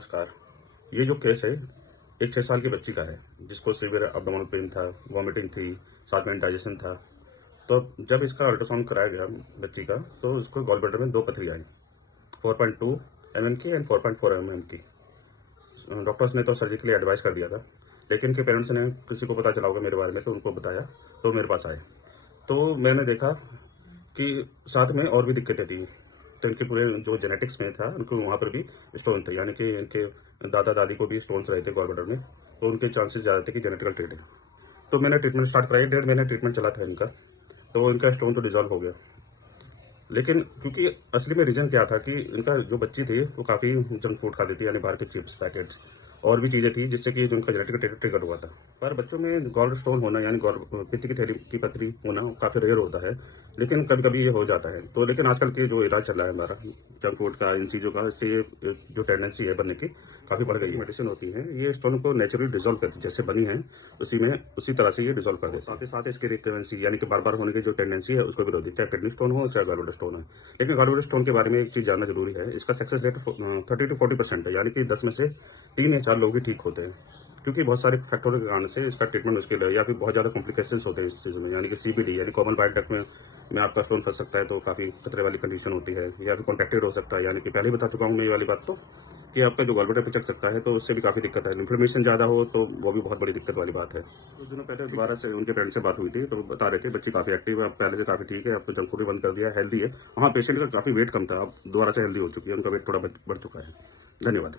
नमस्कार। ये जो केस है, एक 6 साल की बच्ची का है, जिसको सीवियर एब्डोमिनल पेन था, वॉमिटिंग थी, साथ में इंडाइजेशन था। तो जब इसका अल्ट्रासाउंड कराया गया बच्ची का, तो उसको गॉल ब्लैडर में 2 पथरी आई, 4.2 एमएम की एंड 4.4 एमएम की। डॉक्टर्स ने तो सर्जिकली एडवाइस कर दिया था, लेकिन इनके पेरेंट्स ने किसी को पता चला होगा मेरे बारे में, तो उनको बताया, तो मेरे पास आए। तो मैंने देखा कि साथ में और भी दिक्कतें थी। तो इनके पूरे जो जेनेटिक्स में था, उनको वहाँ पर भी स्टोन थे, यानी कि इनके दादा-दादी को भी स्टोन्स रहे थे गॉल ब्लैडर में, तो उनके चांसेस ज़्यादा थे कि जेनेटिकल ट्रेट है। तो मैंने ट्रीटमेंट स्टार्ट कराई, 1.5 महीने ट्रीटमेंट चला था इनका, तो इनका स्टोन तो डिसॉल्व हो गया। लेकिन क्योंकि असली में रीज़न क्या था कि इनका जो बच्ची थी, वो काफ़ी जंक फूड खाती थी, यानी बाहर के चिप्स, पैकेट्स और भी चीज़ें थी, जिससे कि जो उनका जेनेटिक ट्रिगर हुआ था। पर बच्चों में गॉल स्टोन होना, यानी पित्त की थैली की पथरी होना काफ़ी रेयर होता है, लेकिन कभी-कभी ये हो जाता है। तो लेकिन आजकल के जो इलाज चल रहा है हमारा, जंक फूड का, इन चीज़ों का, इससे ये जो टेंडेंसी है बनने की, काफ़ी बढ़ गई है। मेडिसिन होती है, ये स्टोन को नेचुरली डिसॉल्व करती है, जैसे बनी है, उसी तरह से ये डिसॉल्व कर देती है। साथ ही साथ इसकी रिकरेंसी, यानी कि बार-बार होने की जो टेंडेंसी है, उसको भी रोक देती है, चाहे किडनी स्टोन हो, चाहे गॉल ब्लैडर स्टोन हो। लेकिन गॉल ब्लैडर स्टोन के बारे में एक चीज़ जानना ज़रूरी है, इसका सक्सेस रेट 30 to 40% है, यानी कि 10 में से 3 या 4 लोग ही ठीक होते हैं। क्योंकि बहुत सारे फैक्टरों के कारण से इसका ट्रीटमेंट मुश्किल है, या फिर बहुत ज़्यादा कॉम्प्लिकेशंस होते हैं इस चीज़ में, यानी कि सीबीडी, यानी कॉमन बाइल डक्ट में आपका स्टोन फँस सकता है, तो काफ़ी खतरे वाली कंडीशन होती है, या फिर कॉन्टैक्टेड हो सकता है, यानी कि पहले ही बता चुका हूँ मैं ये वाली बात तो, कि आपका जो गॉल ब्लैडर पिचक सकता है, तो उससे भी काफ़ी दिक्कत है। इन्फ्लेमेशन ज़्यादा हो, तो वो भी बहुत बड़ी दिक्कत वाली बात है। कुछ दिनों पहले दोबारा से उनके पेरेंट्स से बात हुई थी, तो बता रहे थे बच्ची काफ़ी एक्टिव है, अब पहले से काफ़ी ठीक है, अब तो जंक फूड भी बंद कर दिया है, हेल्दी है। हाँ, पेशेंट का काफ़ी वेट कम था, अब दोबारा से हेल्दी हो चुकी है, उनका वेट थोड़ा बढ़ चुका है। धन्यवाद।